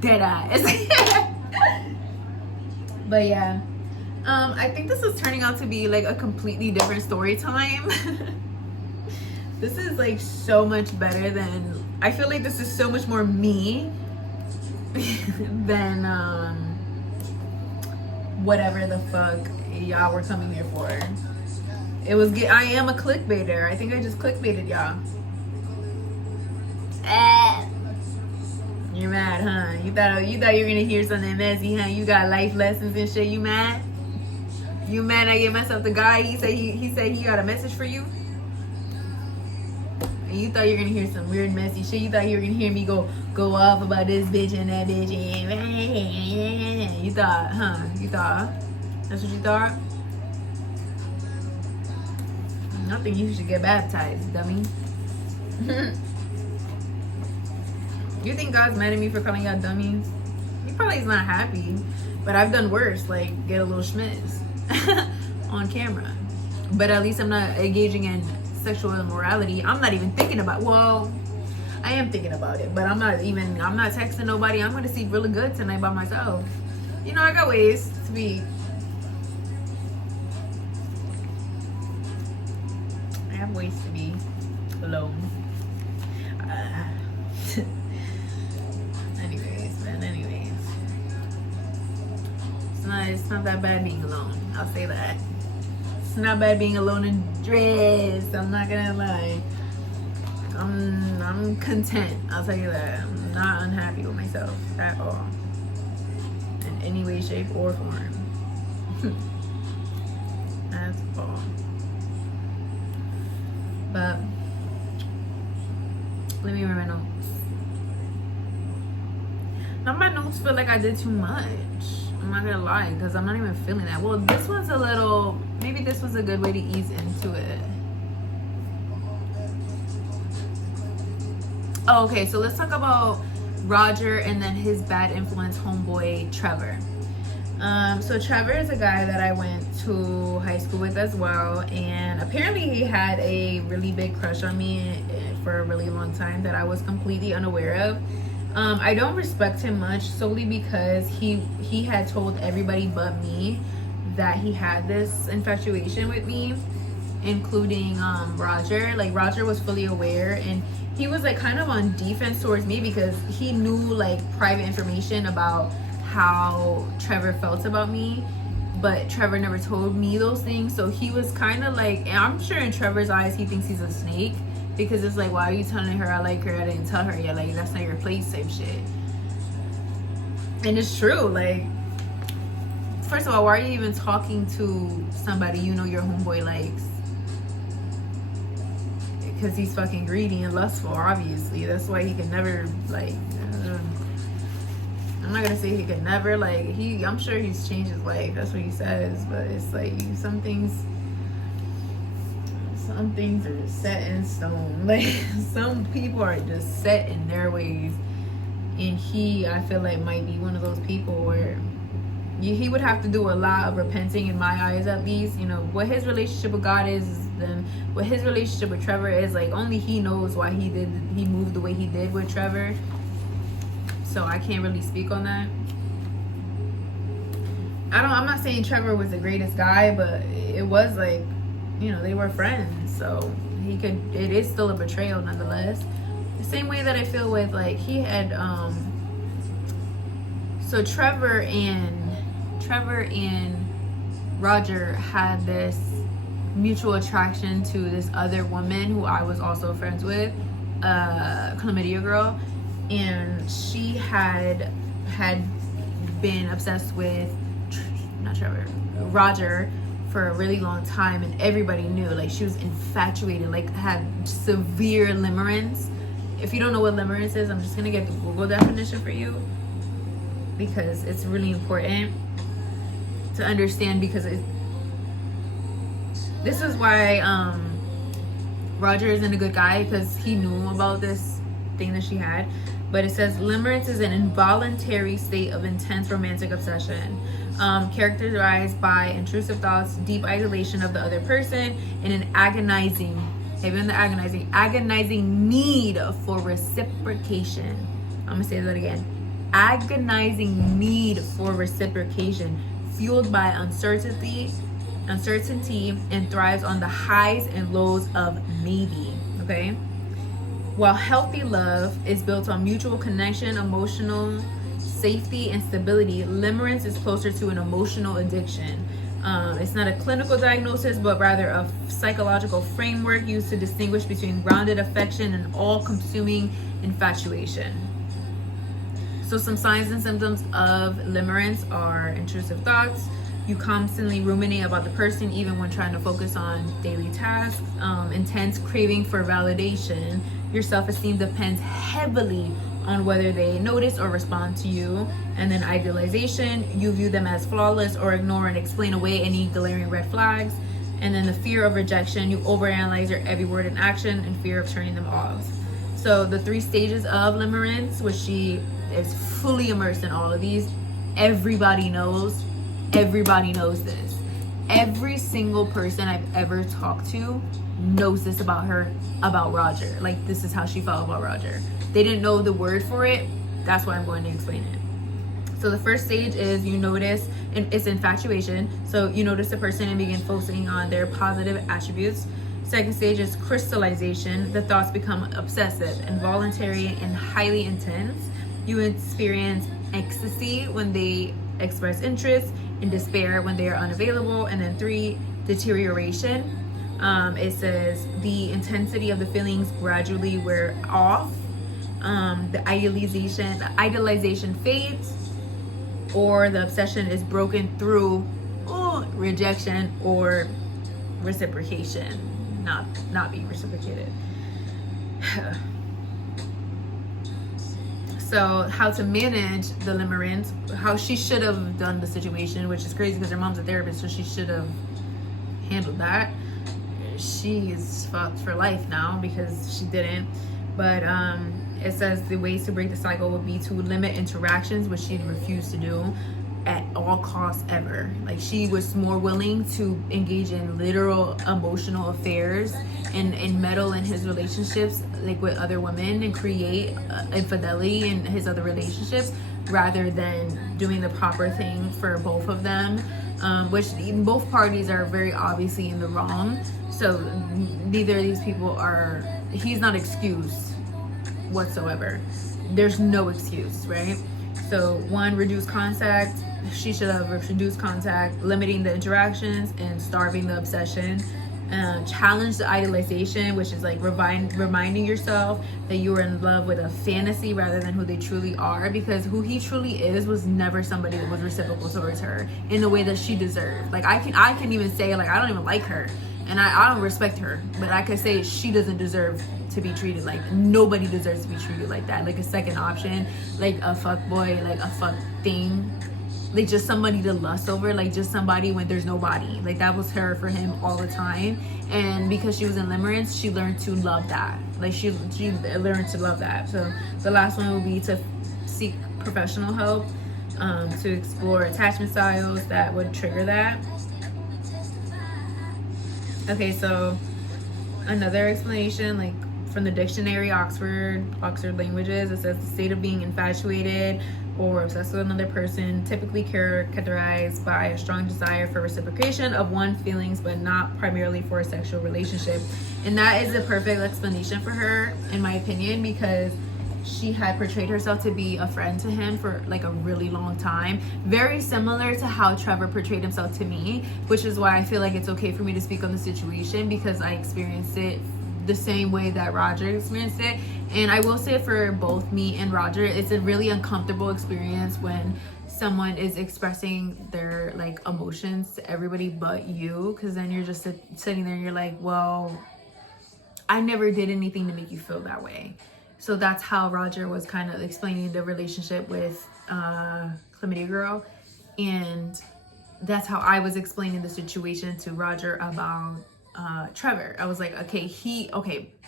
Dead eyes. But yeah, I think this is turning out to be like a completely different story time. This is like so much better than, I feel like this is so much more me than whatever the fuck y'all were coming here for. It was, I am a clickbaiter. I think I just clickbaited y'all. You're mad, huh? You thought you were gonna hear something messy, huh? You got life lessons and shit. You mad? You mad I get myself the guy? He said he got a message for you. And you thought you were gonna hear some weird messy shit. You thought you were gonna hear me go off about this bitch and that bitch. You thought, huh? You thought? That's what you thought? I think you should get baptized, dummy. You think God's mad at me for calling y'all dummies? He probably is not happy. But I've done worse, like get a little schmitz on camera. But at least I'm not engaging in sexual immorality. I'm not even thinking about, well, I am thinking about it, but I'm not texting nobody. I'm gonna sleep really good tonight by myself. You know, I got ways to be. I have ways to be alone. Anyways. It's not that bad being alone. I'll say that. It's not bad being alone and dressed. I'm not gonna lie. I'm content. I'll tell you that. I'm not unhappy with myself at all. In any way, shape, or form. That's all. But let me read my notes. Now my notes feel like I did too much. I'm not gonna lie, because I'm not even feeling that. Well, this one's a little, maybe this was a good way to ease into it. Oh, okay, so let's talk about Roger and then his bad influence homeboy, Trevor. So Trevor is a guy that I went to high school with as well, and apparently he had a really big crush on me for a really long time that I was completely unaware of. I don't respect him much solely because he had told everybody but me that he had this infatuation with me, including Roger. Like Roger was fully aware, and he was like kind of on defense towards me because he knew like private information about how Trevor felt about me, but Trevor never told me those things. So he was kind of like, and I'm sure in Trevor's eyes he thinks he's a snake, because it's like, why are you telling her I like her? I didn't tell her yet. Like, that's not your place type shit. And it's true. Like, first of all, why are you even talking to somebody you know your homeboy likes? Because he's fucking greedy and lustful, obviously. That's why he can never, like, I'm not gonna say he could never, like, I'm sure he's changed his life. That's what he says. But it's like, some things are set in stone. Like, some people are just set in their ways, and I feel like might be one of those people where he would have to do a lot of repenting, in my eyes at least. You know what his relationship with God is, then what his relationship with Trevor is, like, only he knows why he moved the way he did with Trevor. So I can't really speak on that. I'm not saying Trevor was the greatest guy, but it was like, you know, they were friends, so it is still a betrayal nonetheless. The same way that I feel with, like, he had so Trevor and Roger had this mutual attraction to this other woman who I was also friends with, chlamydia girl, and she had been obsessed with Roger for a really long time, and everybody knew. Like, she was infatuated, like, had severe limerence. If you don't know what limerence is, I'm just gonna get the Google definition for you, because it's really important to understand, because this is why Roger isn't a good guy, because he knew about this thing that she had. But it says limerence is an involuntary state of intense romantic obsession, characterized by intrusive thoughts, deep isolation of the other person, and an agonizing need for reciprocation. I'm gonna say that again. agonizing need for reciprocation, fueled by uncertainty, and thrives on the highs and lows of maybe. Okay. While healthy love is built on mutual connection, emotional safety, and stability, limerence is closer to an emotional addiction. It's not a clinical diagnosis, but rather a psychological framework used to distinguish between grounded affection and all-consuming infatuation. So some signs and symptoms of limerence are intrusive thoughts. You constantly ruminate about the person even when trying to focus on daily tasks. Intense craving for validation. Your self-esteem depends heavily on whether they notice or respond to you. And then idealization. You view them as flawless or ignore and explain away any glaring red flags. And then the fear of rejection. You overanalyze your every word and action in fear of turning them off. So the 3 stages of limerence, which she is fully immersed in all of these. Everybody knows this. Every single person I've ever talked to knows this about her, about Roger. Like, this is how she felt about Roger. They didn't know the word for it. That's why I'm going to explain it. So the first stage is you notice, and it's infatuation. So you notice the person and begin focusing on their positive attributes. Second stage is crystallization. The thoughts become obsessive, involuntary, and highly intense. You experience ecstasy when they express interest, and despair when they are unavailable. And then 3, deterioration. It says the intensity of the feelings gradually wear off. The idealization fades, or the obsession is broken through rejection or reciprocation, not being reciprocated. So how to manage the limerence, how she should have done the situation, which is crazy because her mom's a therapist, so she should have handled that. She's fucked for life now because she didn't. But it says the ways to break the cycle would be to limit interactions, which she refused to do at all costs ever. Like, she was more willing to engage in literal emotional affairs and meddle in his relationships, like with other women, and create infidelity in his other relationships, rather than doing the proper thing for both of them, which both parties are very obviously in the wrong. So neither of these people are, he's not excused whatsoever. There's no excuse, right? So 1, reduce contact. She should have reduced contact, limiting the interactions and starving the obsession. Challenge the idealization, which is like reminding yourself that you are in love with a fantasy rather than who they truly are, because who he truly is was never somebody that was reciprocal towards her in the way that she deserved. Like, I can even say, like, I don't even like her and I don't respect her, but I could say she doesn't deserve to be treated like, nobody deserves to be treated like that, like a second option, like a fuck boy, like a fuck thing, like just somebody to lust over, like just somebody when there's nobody. Like, that was her for him all the time. And because she was in limerence, she learned to love that. Like, she learned to love that. So the last one would be to seek professional help, to explore attachment styles that would trigger that. Okay, so another explanation, like from the dictionary, Oxford Languages, it says the state of being infatuated or obsessed with another person, typically characterized by a strong desire for reciprocation of one's feelings, but not primarily for a sexual relationship. And that is the perfect explanation for her, in my opinion, because she had portrayed herself to be a friend to him for like a really long time. Very similar to how Trevor portrayed himself to me, which is why I feel like it's okay for me to speak on the situation, because I experienced it the same way that Roger experienced it. And I will say, for both me and Roger, it's a really uncomfortable experience when someone is expressing their like emotions to everybody but you, because then you're just sitting there and you're like, well, I never did anything to make you feel that way. So that's how Roger was kind of explaining the relationship with Chlamydia Girl. And that's how I was explaining the situation to Roger about Trevor. I was like,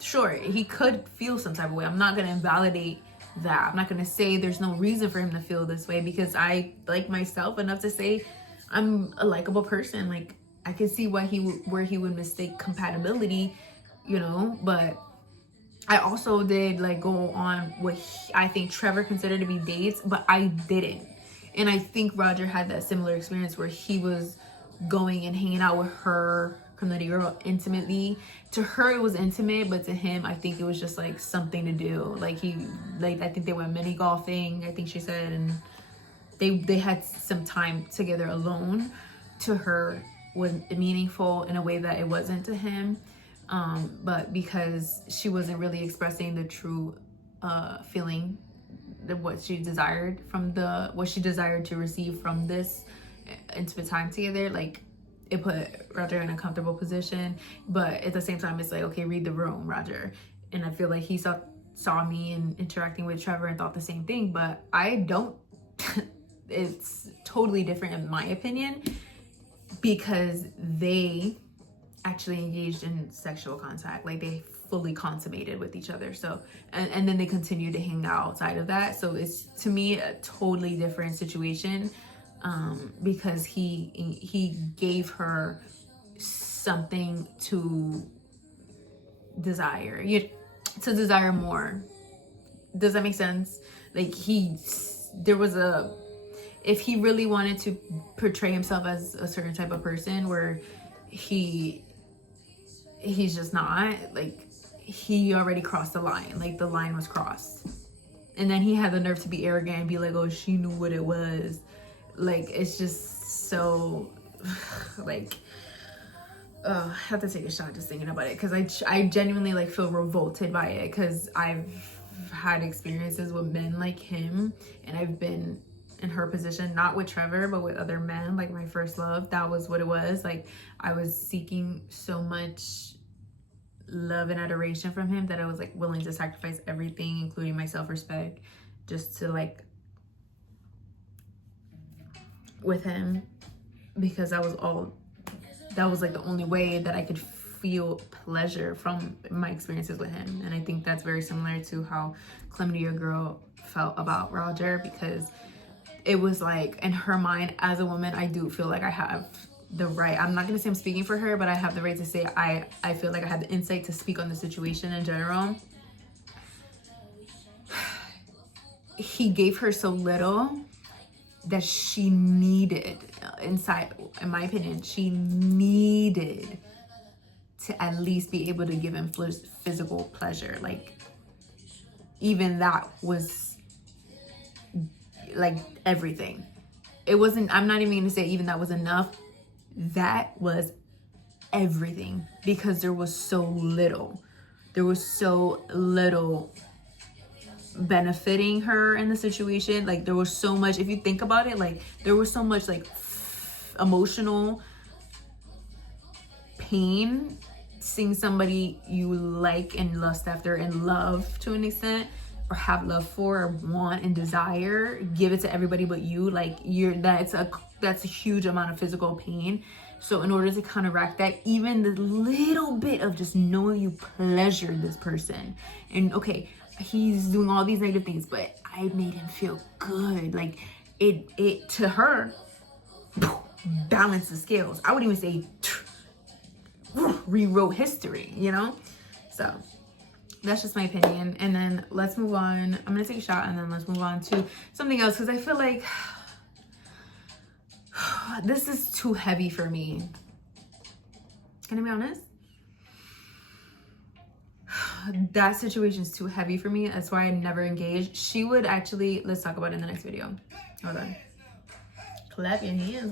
sure, he could feel some type of way. I'm not going to invalidate that. I'm not going to say there's no reason for him to feel this way, because I like myself enough to say I'm a likable person. Like, I can see why where he would mistake compatibility, but I also did like go on what I think Trevor considered to be dates, but I didn't. And I think Roger had that similar experience where he was going and hanging out with her community girl intimately. To her it was intimate, but to him I think it was just like something to do. Like I think they went mini golfing, I think she said, and they had some time together alone. To her was meaningful in a way that it wasn't to him. But because she wasn't really expressing the true feeling, what she desired to receive from this intimate time together, like it put Roger in a comfortable position. But at the same time, it's like, okay, read the room, Roger. And I feel like he saw me and interacting with Trevor and thought the same thing, but I don't. It's totally different in my opinion, because they actually engaged in sexual contact. Like they fully consummated with each other. So and then they continued to hang out outside of that. So it's, to me, a totally different situation, because he gave her something to desire, to desire more. Does that make sense? Like if he really wanted to portray himself as a certain type of person where he's just not, like, he already crossed the line. Like the line was crossed. And then he had the nerve to be arrogant and be like, oh, she knew what it was. Like, it's just so like, I have to take a shot just thinking about it, because I genuinely like feel revolted by it, because I've had experiences with men like him, and I've been in her position, not with Trevor but with other men. Like my first love, that was what it was. Like I was seeking so much love and adoration from him that I was like willing to sacrifice everything, including my self-respect, just to like with him, because that was like the only way that I could feel pleasure from my experiences with him. And I think that's very similar to how Chlamydia Girl felt about Roger, because it was like, in her mind, as a woman, I do feel like I have the right, I'm not gonna say I'm speaking for her, but I have the right to say I feel like I have the insight to speak on the situation in general. He gave her so little that she needed, inside, in my opinion, she needed to at least be able to give him physical pleasure. Like even that was like everything. It wasn't, I'm not even gonna say even that was enough. That was everything, because there was so little benefiting her in the situation. Like there was so much, if you think about it, like there was so much like emotional pain seeing somebody you like and lust after and love to an extent, or have love for, or want and desire, give it to everybody but you. Like that's a huge amount of physical pain. So in order to counteract that, even the little bit of just knowing you pleasured this person, and okay, he's doing all these negative things, but I made him feel good. Like it to her balanced the scales. I would even say rewrote history, So that's just my opinion. And then let's move on. I'm gonna take a shot and then let's move on to something else, because I feel like this is too heavy for me. Can I be honest? That situation is too heavy for me. That's why I never engaged. She would actually, let's talk about it in the next video. Hold on. Clap your hands.